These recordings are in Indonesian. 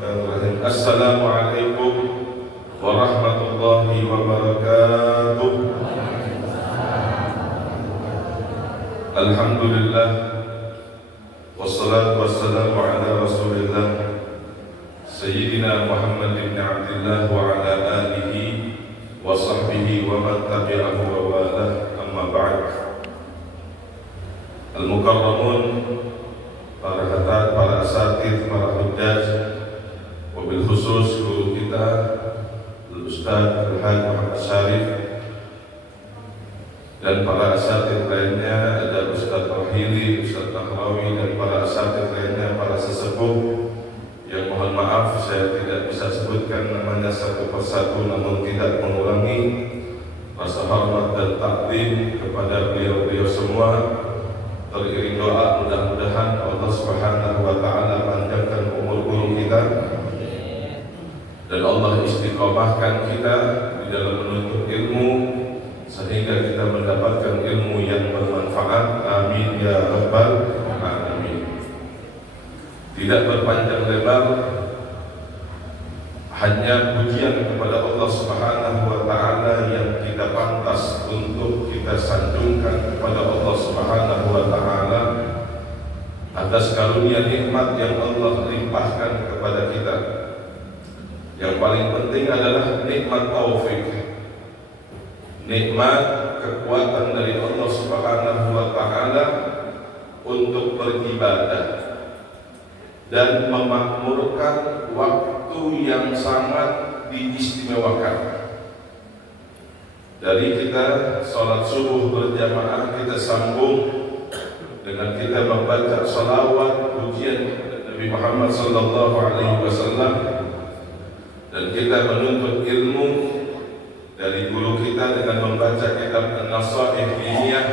Assalamualaikum warahmatullahi wabarakatuh. Alhamdulillah, wassalatu wassalamu ala rasulillah Sayyidina Muhammad bin Abdullah wa ala alihi wa sahbihi wa man tabi'ahu wa walah, amma ba'd. Al-Mukarramun, para hadat, para asatidz, para hujjaj, wabil khusus guru kita Ustaz Al-Haj Muhammad Syarif, dan para asatidz lainnya, ada Ustaz Rahili, Ustaz Nahrawi, dan para asatidz lainnya, para sesepuh yang mohon maaf saya tidak bisa sebutkan namanya satu persatu, namun tidak mengurangi rasa hormat dan takdim kepada beliau-beliau semua. Teriring doa mudah-mudahan Allah Subhanahu wa taala panjangkan umur guru kita dan Allah istiqomahkan kita di dalam menuntut ilmu sehingga kita mendapatkan ilmu yang bermanfaat. Amin ya rabbal alamin. Tidak berpanjang lebar, hanya pujian kepada Allah Subhanahu wa taala yang kita pantas untuk kita sanjungkan kepada Allah Subhanahu wa taala atas karunia nikmat yang Allah limpahkan kepada kita. Yang paling penting adalah nikmat taufik, nikmat kekuatan dari Allah Subhanahu wa taala untuk beribadah dan memakmurkan waktu yang sangat diistimewakan. Dari kita sholat subuh berjamaah, kita sambung dengan kita membaca salawat pujian Nabi Muhammad sallallahu alaihi wasallam, dan kita menuntut ilmu dari guru kita dengan membaca kitab An-Nasaih Ilmiah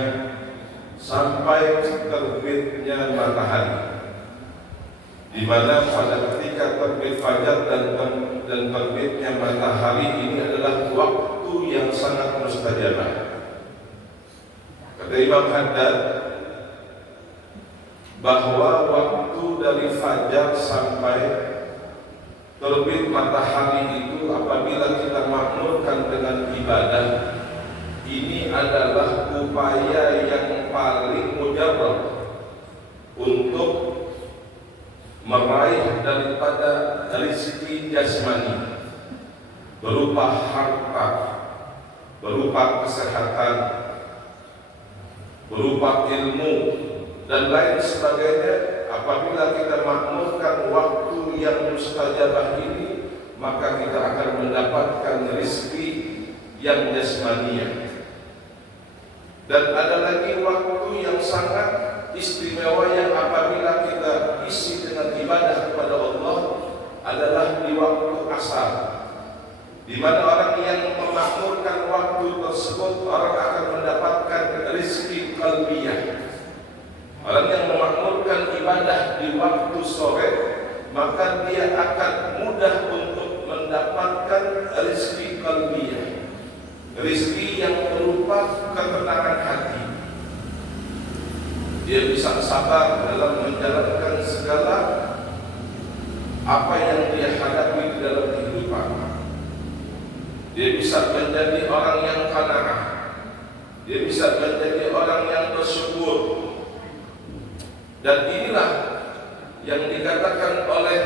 sampai terbitnya matahari, di mana pada ketika terbit fajar dan terbitnya matahari ini adalah waktu yang sangat mustajabah. Kata Imam Haddad bahwa waktu dari fajar sampai terbit matahari itu apabila kita makmurkan dengan ibadah, ini adalah upaya yang paling mujarrab untuk meraih daripada rezeki jasmani berupa harta, berupa kesehatan, berupa ilmu dan lain sebagainya. Apabila kita makmurkan waktu yang mustajabah ini, maka kita akan mendapatkan rezeki yang jasmania. Dan ada lagi waktu yang sangat istimewa yang apabila kita isi dengan ibadah kepada Allah adalah di waktu asar, di mana orang yang memakmurkan waktu tersebut orang akan mendapatkan rezeki qalbiyah. Orang yang memakmurkan ibadah di waktu sore, maka dia akan mudah untuk mendapatkan rezeki qalbiyah, rezeki yang berupa ketenangan hati. Dia bisa sabar dalam menjalankan segala apa yang dia hadapi di dalam kehidupan. Dia bisa menjadi orang yang qanaah. Dia bisa menjadi orang yang bersyukur. Dan inilah yang dikatakan oleh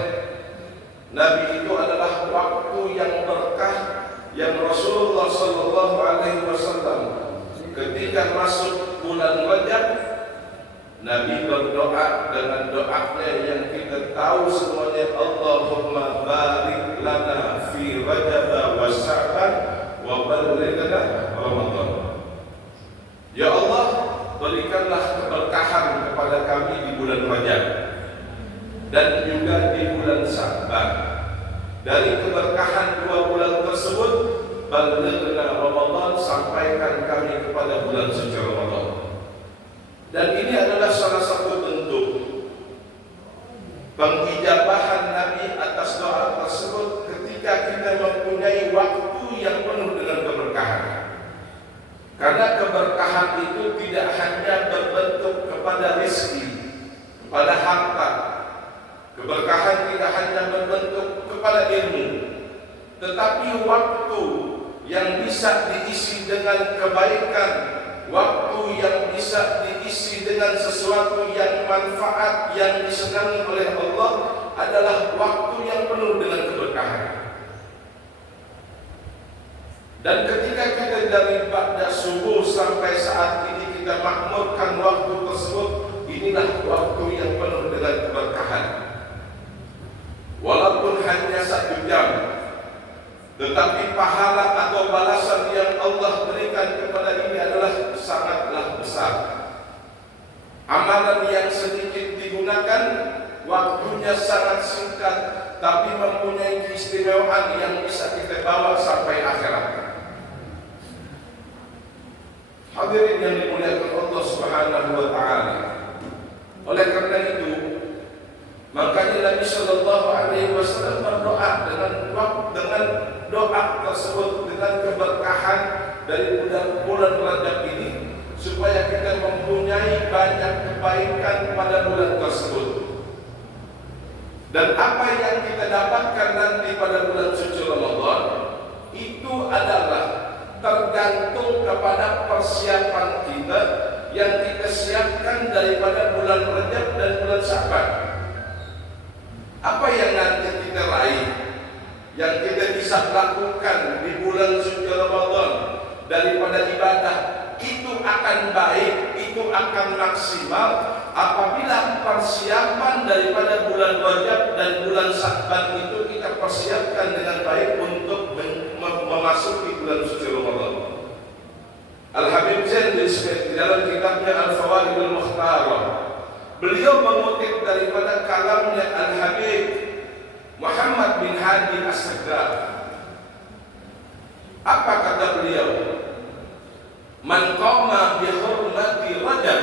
Nabi itu adalah waktu yang berkah yang Rasulullah sallallahu alaihi wasallam ketika masuk bulan Rajab, Nabi berdoa dengan doanya yang kita tahu semuanya, Allahumma barik lana fi Rajab wa Sya'ban wa ballighna Ramadan. Ya Allah, berikanlah keberkahan kepada kami di bulan Rajab dan juga di bulan Sya'ban. Dari keberkahan dua bulan tersebut, ballighna Ramadan, sampaikan kami kepada bulan suci Ramadan. Dan ini adalah salah satu bentuk pengijabahan Nabi atas doa tersebut ketika kita mempunyai waktu yang penuh dengan keberkahan. Karena keberkahan itu tidak hanya berbentuk kepada rezeki, kepada harta, Keberkahan tidak hanya berbentuk kepada ilmu, tetapi waktu yang bisa diisi dengan kebaikan, waktu yang bisa diisi dengan sesuatu yang manfaat, yang disenangi oleh Allah, adalah waktu yang penuh dengan keberkahan. Dan ketika kita dari ba'da subuh sampai saat ini kita makmurkan waktu tersebut, inilah waktu yang penuh dengan keberkahan. Walaupun hanya 1 jam, tetapi pahala atau balasan yang Allah berikan kepada ini adalah sangatlah besar. Amalan yang sedikit digunakan, waktunya sangat singkat, tapi mempunyai keistimewaan yang bisa kita bawa sampai akhirat. Hadirin yang dimuliakan Allah Subhanahu wa taala. Oleh karena itu, makanya Nabi sallallahu alaihi wasallam berdoa dengan doa tersebut, dengan keberkahan dari bulan Rajab ini, supaya kita mempunyai banyak kebaikan pada bulan tersebut. Dan apa yang kita dapatkan nanti pada bulan suci Ramadan itu adalah tergantung kepada persiapan kita yang kita siapkan daripada bulan Rajab dan bulan Sya'ban. Apa yang nanti kita raih, yang kita bisa lakukan di bulan suci Ramadan daripada ibadah, itu akan baik, itu akan maksimal apabila persiapan daripada bulan Rajab dan bulan Sya'ban itu kita persiapkan dengan baik untuk memasuki bulan suci Ramadan. Al-Habib Zain di dalam kitabnya Al-Fawaid Al-Mukhtarah, beliau mengutip daripada kalamnya Al-Habib Muhammad bin Hadi As-Saggaf. Apa kata beliau? Man qama bi hurmati Rajab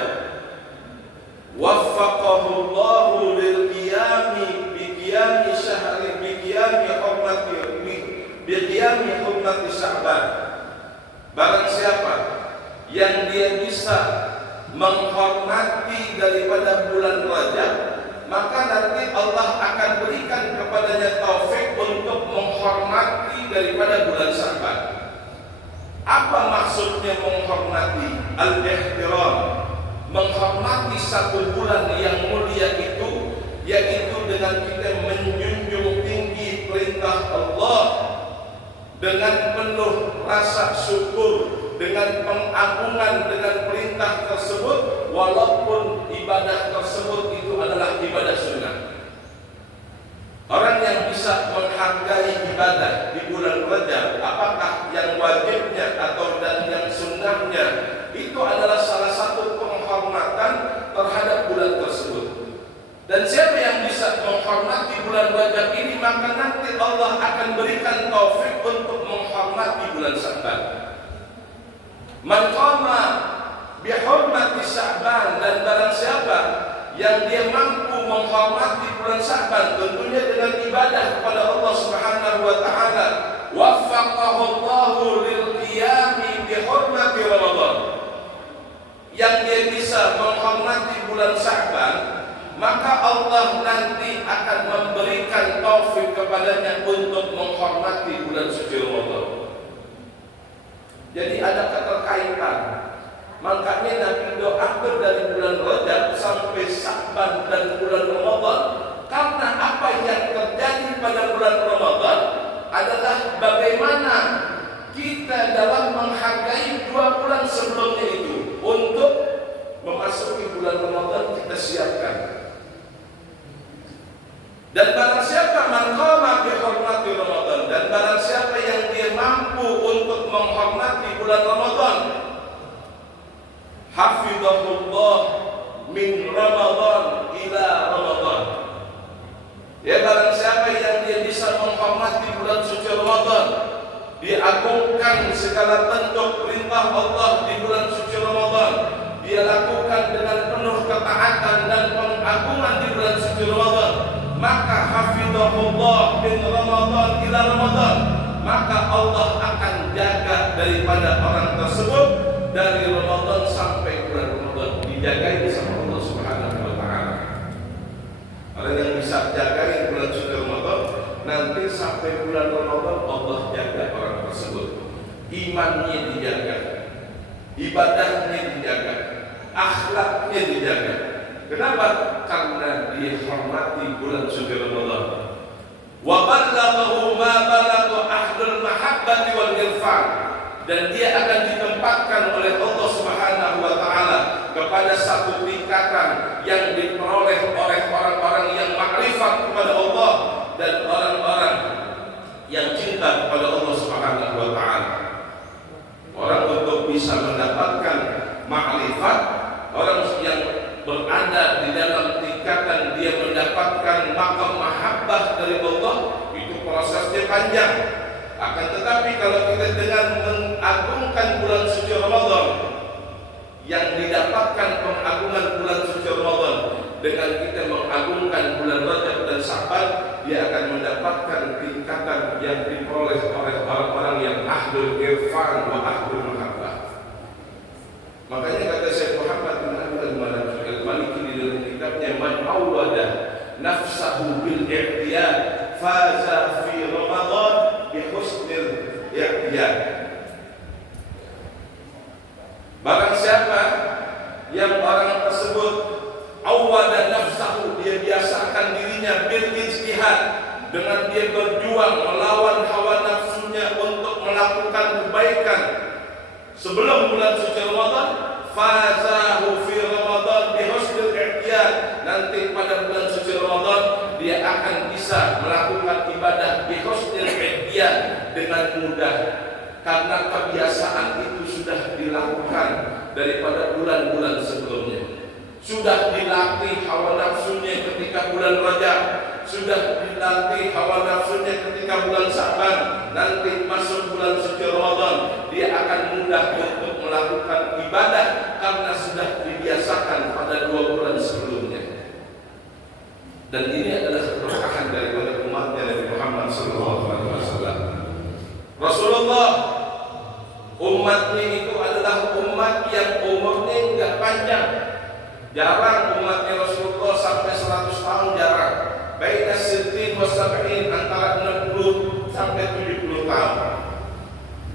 waffaqahu Allahu lil qiyami bi qiyami syahri bi qiyami hurmati Sya'ban. Barang siapa yang dia bisa menghormati daripada bulan Rajab, maka nanti Allah akan berikan kepadanya taufik untuk menghormati daripada bulan Sya'ban. Apa maksudnya menghormati? Al-ihtiram, menghormati satu bulan yang mulia itu, yaitu dengan kita menjunjung tinggi perintah Allah dengan penuh rasa syukur, dengan pengagungan dengan perintah tersebut, walaupun ibadah tersebut itu adalah ibadah sunnah. Orang yang bisa menghargai ibadah di bulan Rajab, apakah yang wajibnya atau dan yang sunnahnya, itu adalah salah satu penghormatan terhadap bulan tersebut. Dan siapa yang bisa menghormati bulan Rajab ini, maka nanti Allah akan berikan taufik untuk menghormati bulan Sya'ban. Man qama bi hurmati Sya'ban, dan barang siapa yang dia mampu menghormati bulan Sya'ban, tentunya dengan ibadah kepada Allah Subhanahu wa taala, waffaqahu Allahu lil qiyami bi hurmati Ramadan. Yang dia bisa menghormati bulan Sya'ban, maka Allah nanti akan memberikan taufik kepadanya untuk menghormati bulan suci Ramadan. Jadi ada keterkaitan. Makanya Nabi doakan dari bulan Rajab sampai Sya'ban dan bulan Ramadan, karena apa yang terjadi pada bulan Ramadan adalah bagaimana kita dalam menghargai 2 bulan sebelumnya itu untuk memasuki bulan Ramadan kita siapkan. Dan barang siapa man qama bi hurmati Ramadan, dan barang siapa yang dia mampu untuk menghormati bulan Ramadan, hafizahullah min Ramadan ila Ramadan. Ya, barang siapa yang dia bisa menghormati bulan suci Ramadan, diagungkan segala bentuk perintah Allah di bulan suci Ramadan, dia lakukan dengan penuh ketaatan dan pengagungan di bulan suci Ramadan, maka hafizahullah min Ramadan ila Ramadan, maka Allah akan jaga daripada orang tersebut dari Ramadan sampai bulan Ramadan, dijagai sama Allah Subhanahu wa taala. Orang yang bisa jaga imannya dijaga, ibadahnya dijaga, akhlaknya dijaga. Kenapa? Karena dihormati bulan suci Ramadan. Wa ballaghahu ma balagha ahlul mahabbati wal irfan, dan dia akan ditempatkan oleh Allah Subhanahu wa taala kepada satu tingkatan yang diperoleh oleh orang-orang yang makrifat kepada Allah dan orang-orang yang cinta kepada Allah Subhanahu wa taala. Orang untuk bisa mendapatkan makrifat, orang yang berada di dalam tingkatan dia mendapatkan makam mahabbah dari Allah, itu prosesnya panjang. Akan tetapi kalau kita dengan mengagungkan bulan suci Ramadan, yang didapatkan pengagungan bulan suci Ramadan dengan kita mengagungkan bulan Rajab dan Sya'ban, dia akan mendapatkan tingkatan yang diperoleh oleh orang-orang yang ahlul irfan wa ahlul mahabbah. Makanya kata Syekh Muhammad bin Abdul Al-Maliki di dalam kitabnya Man awwada nafsahu bil i'tiyad faza fi Ramadan bi husnil i'tiyad. Barang siapa yang orang tersebut awwada nafsahu, dia biasakan dirinya bil ijtihad, dengan dia berjuang melawan hawa nafsunya untuk melakukan kebaikan sebelum bulan suci Ramadan, fazahu fi Ramadan bi husnil i'tiyad, nanti pada bulan suci Ramadan dia akan bisa melakukan ibadah bi husnil i'tiyad dengan mudah, karena kebiasaan itu sudah dilakukan daripada bulan-bulan sebelumnya. Sudah dilatih hawa nafsunya ketika bulan Rajab, sudah dilatih hawa nafsunya ketika bulan Sya'ban. Nanti masuk bulan suci Ramadan, dia akan mudah untuk melakukan ibadah karena sudah dibiasakan pada 2 bulan sebelumnya. Dan ini adalah keberkahan daripada umatnya Nabi Muhammad SAW. Rasulullah, umatnya itu adalah umat yang umurnya enggak panjang. Jarang umatnya Rasulullah sampai 100 tahun, jarang. Baina sittin wa sab'in, antara 60 sampai 70 tahun.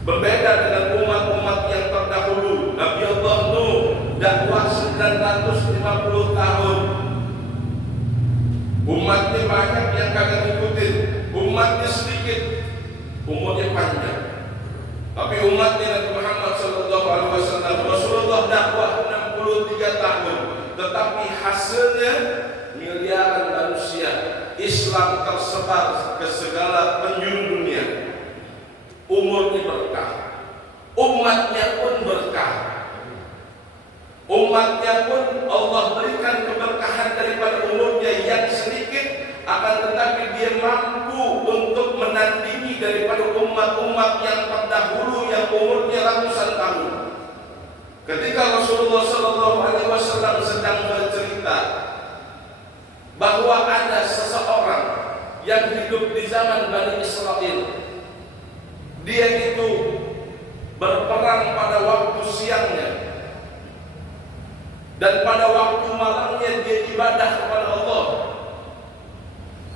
Berbeda dengan umat-umat yang terdahulu. Nabi Allah Nuh dakwah 950 tahun. Umatnya banyak yang kagak ngikutin, umatnya sedikit, umurnya panjang. Tapi umatnya Nabi Muhammad SAW, Rasulullah dakwah 63 tahun, tetapi hasilnya miliaran manusia Islam tersebar ke segala penjuru dunia. Umurnya berkah, umatnya pun berkah. Umatnya pun Allah berikan keberkahan daripada umurnya yang sedikit, akan tetapi dia mampu untuk menandingi daripada umat-umat yang terdahulu yang umurnya ratusan tahun. Ketika Rasulullah SAW sedang bercerita bahwa ada seseorang yang hidup di zaman Bani Israel, dia itu berperang pada waktu siangnya, dan pada waktu malamnya dia ibadah kepada Allah.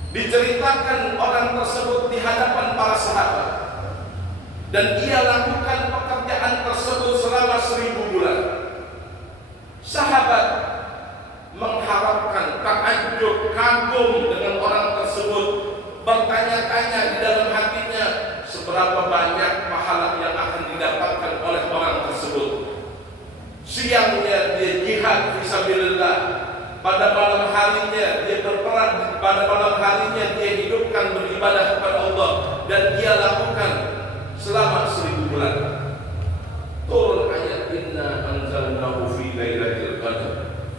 Diceritakan orang tersebut di hadapan para sahabat, dan ia lakukan pekerjaan tersebut selama 1000 bulan. Sahabat mengharapkan, takjub, kagum dengan orang tersebut, bertanya-tanya di dalam hatinya seberapa banyak pahala yang akan didapatkan oleh orang tersebut. Siangnya dia jihad fisabilillah, pada malam harinya dia berperang, pada malam harinya dia hidupkan beribadah kepada Allah, dan dia lakukan selama 1000 bulan. Turun ayat inna anzalnahu fi lailatul qadar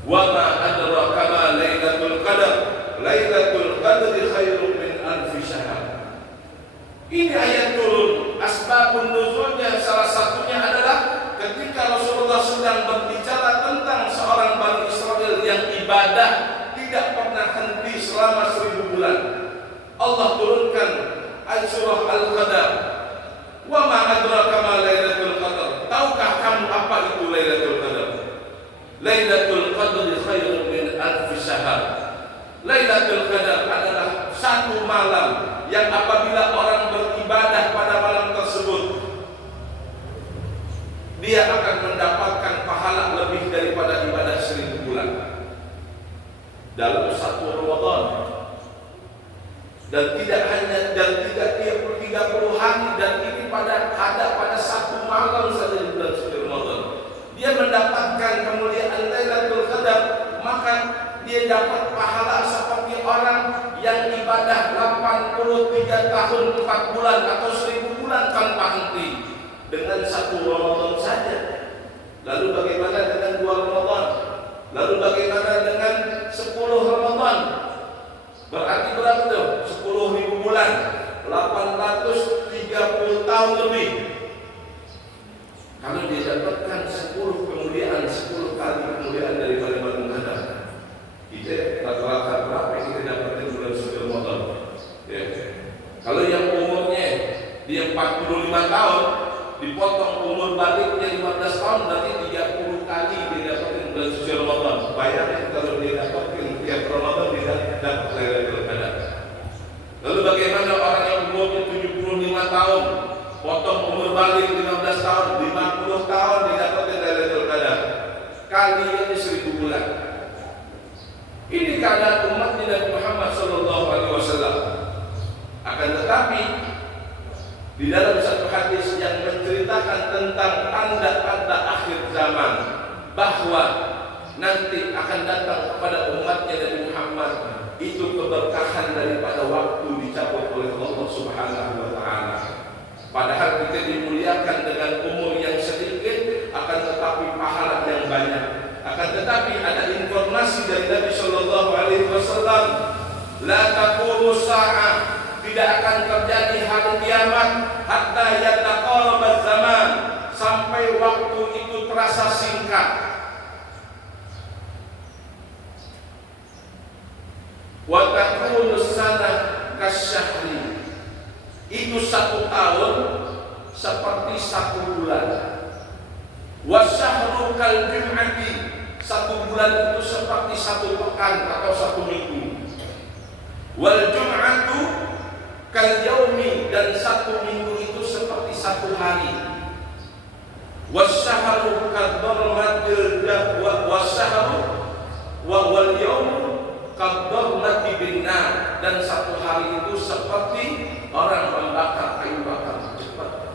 wa ma adraka ma lailatul qadar lailatul qadri khairun min alfi syahr. Ini ayat turun, asbabun nuzulnya salah satunya adalah ketika Rasulullah sedang berbicara tentang seorang Bani Israel yang ibadah tidak pernah henti selama 1000 bulan. Allah turunkan ayat surah Al-Qadar. Wa ma adraka ma lailatul qadar. Tahukah kamu apa itu Lailatul Qadar? Lailatul Qadri khairun min alfi syahr. Lailatul Qadar adalah satu malam yang apabila orang beribadah pada malam tersebut, dalam satu Ramadan, dan tidak hanya dan 30 hari, dan ini pada satu malam saja di bulan suci Ramadan. Dia mendapatkan kemuliaan Lailatul Qadar, maka dia dapat pahala seperti orang yang ibadah 83 tahun 4 bulan atau 1000 bulan tanpa henti dengan satu Ramadan saja. Lalu bagaimana dengan 2 Ramadan? Lalu bagaimana dengan 10 Ramadan? Berarti berapa tuh? 10.000 bulan, 830 tahun lebih. Kalau dia dapatkan 10 kemuliaan, 10 kali kemuliaan dari Lailatul Qadar, kita rata-rata berapa yang kita dapatkan di bulan suci Ramadan? Ya. Kalau yang umurnya dia 45 tahun, dipotong umur baliknya 15 tahun, berarti 30 kali dia dapatkan bulan suci Ramadan. Bayangkan kalau dia dapatkan tiap Ramadan dia dapat Lailatul Qadar. Lalu bagaimana orang yang umurnya 75 tahun, potong umur balik 15 tahun, 50 tahun dia dapatkan Lailatul Qadar. Kalinya 1000 bulan. Ini keadaan umat Nabi Muhammad SAW. Akan tetapi di dalam satu hadis yang menceritakan tentang tanda-tanda akhir zaman, bahwa nanti akan datang kepada umatnya Nabi Muhammad itu keberkahan daripada waktu dicabut oleh Allah Subhanahu wa Ta'ala. Padahal kita dimuliakan dengan umur yang sedikit, akan tetapi pahala yang banyak. Akan tetapi ada informasi dari Nabi Shallallahu Alaihi Wasallam, la taqumu sa'ah, tidak akan terjadi hari kiamat hatta yataqarraba zaman, sampai waktu itu terasa singkat. Wa takunu sanah kasyahri, itu 1 tahun seperti 1 bulan. Wa syahru kal jum'ati, 1 bulan itu seperti 1 pekan atau 1 minggu. Wal jum'atu kal yaumi, dan 1 minggu itu seperti 1 hari. Wasyahru kadharmatil wasyahru wal yaumu kadharmati binnar, dan 1 hari itu seperti orang membakar kayu bakar cepat.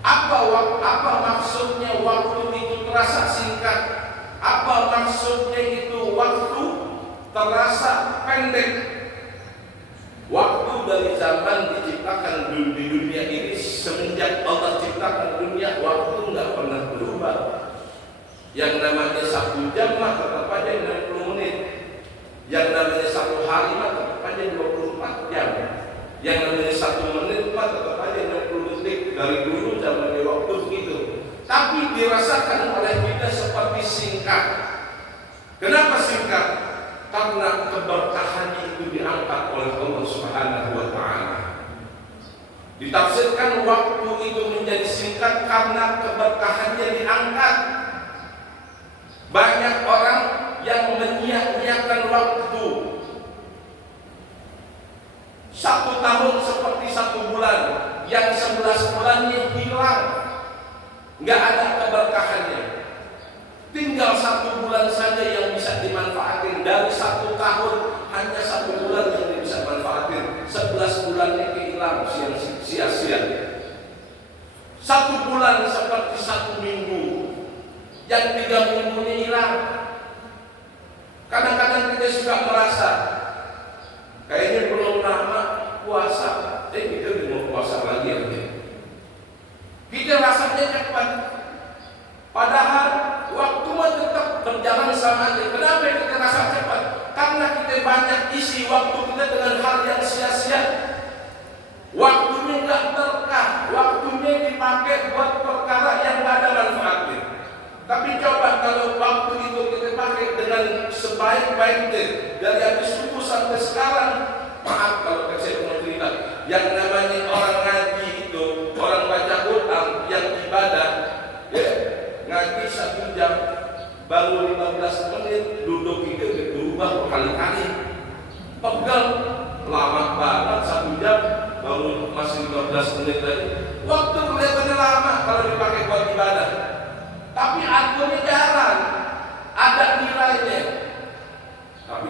Apa maksudnya waktu itu terasa singkat? Apa maksudnya itu waktu terasa pendek? Waktu dari zaman diciptakan di dunia ini, semenjak Allah ciptakan dunia, waktu nggak pernah berubah. Yang namanya 1 jam mah tetap aja 60 menit. Yang namanya 1 hari mah tetap aja 24 jam. Yang namanya 1 menit mah tetap aja 60 detik. Dari dulu zamannya waktu begitu. Tapi dirasakan oleh kita seperti singkat. Kenapa singkat? Karena keberkahan itu diangkat oleh Allah Subhanahu wa Ta'ala. Ditafsirkan waktu itu menjadi singkat karena keberkahannya diangkat. Banyak orang yang menyia-nyiakan waktu. 1 tahun seperti 1 bulan, yang 11 bulannya hilang, nggak ada keberkahannya. Tinggal 1 bulan saja yang bisa dimanfaatin. Dari 1 tahun hanya 1 bulan yang bisa manfaatin. 11 bulannya hilang sia-sia. 1 bulan seperti 1 minggu, yang 3 minggunya hilang. Kadang-kadang kita suka merasa kayaknya belum lama puasa, kita udah mau puasa lagi ya. Kita rasanya cepat, padahal waktu tetap berjalan sama aja. Kenapa kita rasa cepat? Karena kita banyak isi waktu kita dengan hal yang sia-sia. Waktunya nggak berkah, waktunya dipakai buat perkara yang nggak ada manfaatnya. Tapi coba kalau waktu itu kita pakai dengan sebaik-baiknya, dari habis subuh sampai sekarang. Maaf kalau saya mau cerita, yang namanya orang ngaji itu, orang baca Quran yang ibadah, ya, ngaji 1 jam, baru 15 menit, duduk itu berubah berkali-kali. Pegal, lama banget 1 jam, baru masih 15 menit lagi. Waktu kelihatannya lama kalau dipakai buat ibadah. Tapi akunnya jalan, ada nilainya. Tapi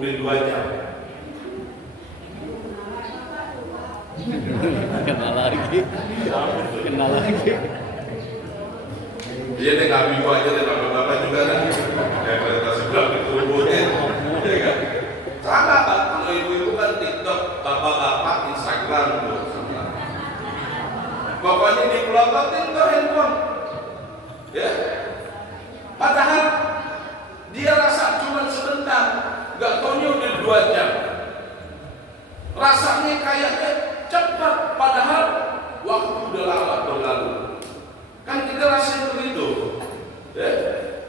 udah 2 jam. Kenal lagi. Dia nggak minggu aja deh, bapak-bapak juga kan. Kita sebelah dikumpulin, ya kan? Sama Pak, kalau ibu-ibu kan TikTok, bapak-bapak Instagram tuh. Pokoknya dipelototin tuh handphone, ya. Padahal dia rasa cuma sebentar, nggak taunya udah 2 jam. Rasanya kayaknya cepat, padahal waktu udah lama berlalu. Kan kita rasanya begitu, ya.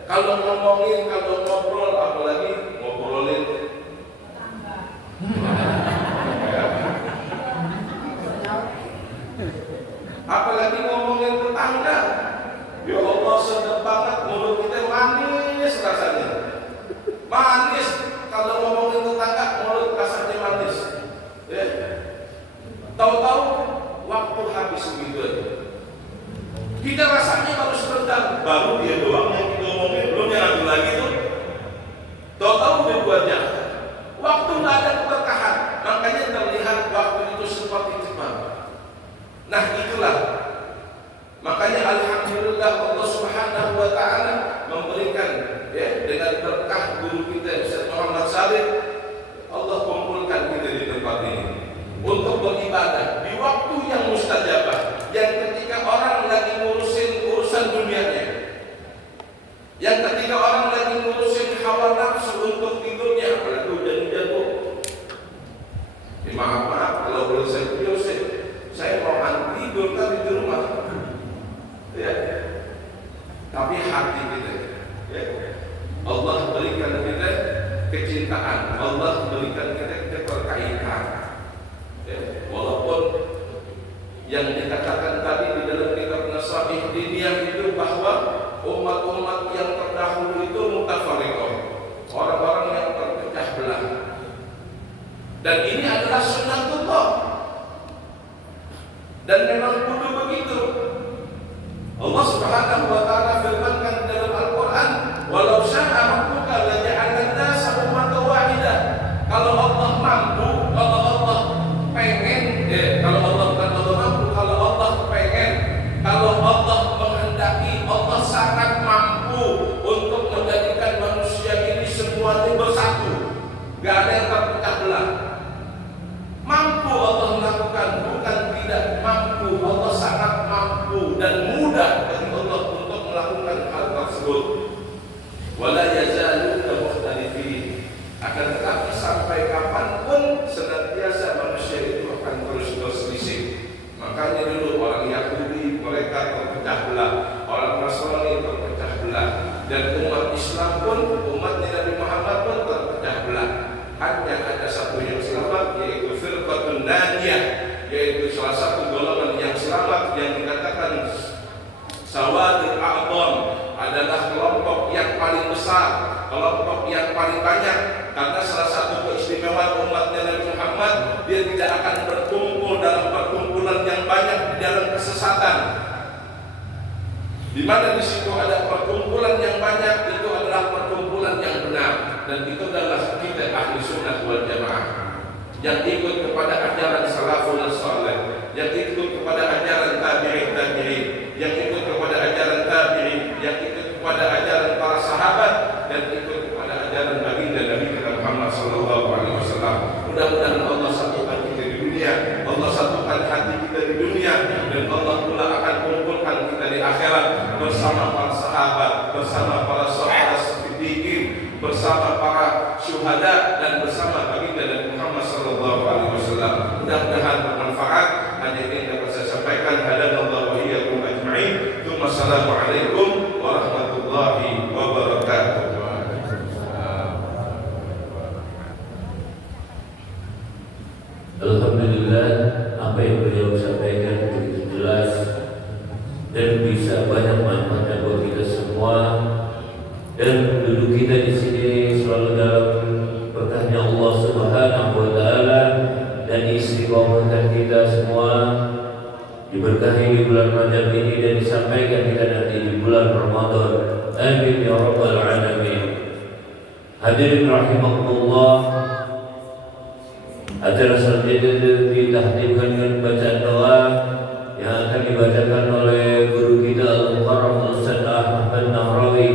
Kalau ngomongin, kalau ngobrol, apalagi ngobrolin apalagi ngomongin tetangga, ya Allah, sedap banget, mulut kita manis rasanya. Manis kalau ngomongin tetangga, mulut rasanya manis, ya. Tahu-tahu waktu habis begitu aja. Kita rasanya baru sebentar, baru dia doang yang kita ngomongin, belum yang satu lagi tuh. Tahu-tahu udah 2 jam. Waktu nggak ada keberkahan, makanya terlihat waktu itu seperti cepat. Nah itulah, makanya alhamdulillah Allah Subhanahu wa taala memberikan, ya, dengan berkah guru kita Ustaz Muhammad Saleh, Allah kumpulkan kita di tempat ini untuk beribadah di waktu yang mustajabah, yang ketika orang lagi ngurusin urusan dunianya, yang ketika orang lagi ngurusin hawa nafsu untuk tidurnya, apalagi hujan-hujan tuh. Maaf kalau boleh saya mau tidur tadi di rumah, ya. Tapi hati kita, ya, Allah berikan kita kecintaan, Allah berikan kita keterkaitan, ya. Walaupun yang dikatakan tadi di dalam kitab Nasaih Diniyah itu bahwa umat-umat yang terdahulu itu mutafariqah, orang-orang yang terpecah belah. Dan ini adalah sunnatullah. Dan memang kudu begitu. Allah Subhanahu wa taala firmankan dalam Al-Qur'an, "Walau syaa rabbuka laja'alan nasa ummatan wahidah." Kalau Allah mampu, kalau Allah pengen, kalau Allah mampu, kalau Allah pengen, kalau Allah menghendaki, Allah sangat mampu untuk menjadikan manusia ini semuanya bersatu. Gak ada yang terpecah belah. Mampu Allah melakukan, bukan tidak mampu. Allah sangat mampu dan mudah bagi Allah untuk melakukan hal tersebut. Wala yazaluna mukhtalifin. Akan tetapi sampai kapanpun senantiasa manusia itu akan terus berselisih. Makanya dulu orang Yahudi mereka terpecah belah, orang Nasrani terpecah belah, dan umat Islam pun, umat Nabi Muhammad pun terpecah belah. Hanya ada satu yang selamat, yaitu firqatun najiyah, yaitu salah satu golongan yang selamat yang dikatakan sawadul a'dham, adalah kelompok yang paling besar, kelompok yang paling banyak. Karena salah satu keistimewaan umatnya Nabi Muhammad, dia tidak akan berkumpul dalam perkumpulan yang banyak di dalam kesesatan. Di mana di situ ada perkumpulan yang banyak, itu adalah perkumpulan yang benar. Dan itu adalah kita ahli sunnah wal jamaah yang ikut kepada ajaran salafun salih, yang ikut kepada ajaran tabi'in, yang ikut kepada ajaran tabi'in, yang ikut kepada ajaran para sahabat, dan ikut kepada ajaran baginda Nabi Muhammad sallallahu alaihi wasallam. Mudah-mudahan Allah satukan kita di dunia, Allah satukan hati kita di dunia, dan Allah pula akan kumpulkan kita di akhirat bersama para sahabat, bersama para sahabat siddiqin, bersama para syuhada, dan bersama baginda Nabi Muhammad sallallahu alaihi wasallam. Mudah-mudahan bermanfaat. Hanya ini dapat saya sampaikan. Hadanallahu wa iyyakum ajma'in. Assalamualaikum warahmatullahi wabarakatuh. Alhamdulillah, apa yang beliau sampaikan begitu jelas dan bisa banyak manfaatnya buat kita semua. Dan duduk kita di sini selalu dalam berkahnya Allah Subhanahu wa taala, dan istiqomahkan kita semua diberkahi di bulan Rajab ini dan disampaikan kita nanti di bulan Ramadan. Amin ya rabbal alamin. Hadirin rahimakumullah. Allah. Acara selanjutnya ditahtimkan dengan bacaan doa yang akan dibacakan oleh guru kita Al-Mukarram Ustaz Ahmad Nahrawi.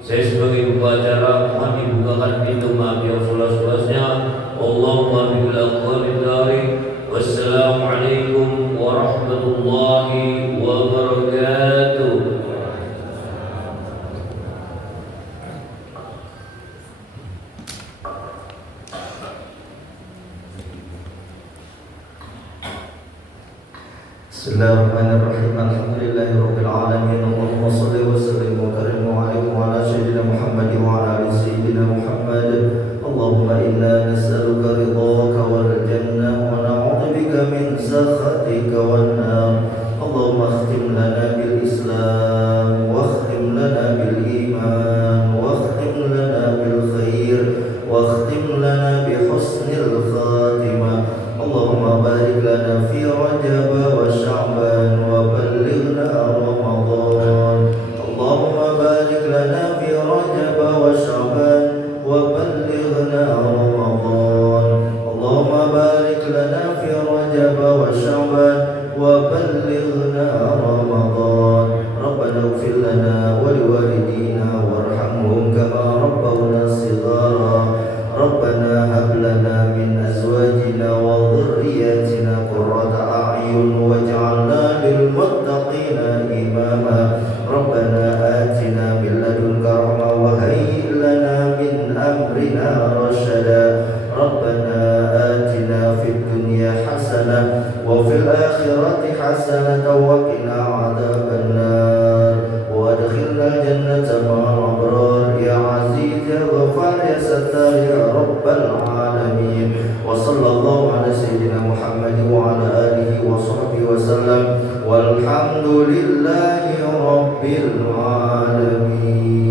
Saya sebagai pembawa acara mohon dibukakan pintu maaf yang seluas-luasnya. Allahumma bil aqwamid dari. Wassalamualaikum warahmatullahi wabarakatuh. Bismillahirrahmanirrahim. Alhamdulillahirabbil alamin. Allahumma shalli wa sallim wa karim wa alim wa ala sayyidina Muhammad wa ala ali sayyidina Muhammad. Allahumma inna nas'aluka ridhaka wal jannah wa na'udzubika min sakhatika wan nar. Allahumma khtim lana bil Islam wa khtim lana bil iman wa khtim lana bil khair wa khtim lana bi husnil khatimah. Allahumma barik lana fi Rajab wa Sya'ban wa ballighna Ramadan. Allahumma barik lana fi Rajab wa Sya'ban wa ballighna Ramadan. Allahumma barik lana fi Rajab wa Sya'ban wa ballighna Ramadan. Rabbana ighfir lana wa liwalidina warhamhum kama rabbawna shighara. Rabbana hab lana min azwajina wa dhurriyyatina qurrata a'yun waj'alna lil muttaqina imama. Rabbana atina min ladunka rahmah wa hayyi' lana min amrina rashada. Rabbana atina fid dunya hasanah wa fil akhirati hasanah wa qina adzabannar wa adkhilna jannata ma'al abrar ya aziz ya ghafar ya sattar ya rabbal alamin. Wa sallallahu ala sayyidina Muhammad wa ala alihi wa sahbihi wa sallam walhamdulillahi rabbil alamin.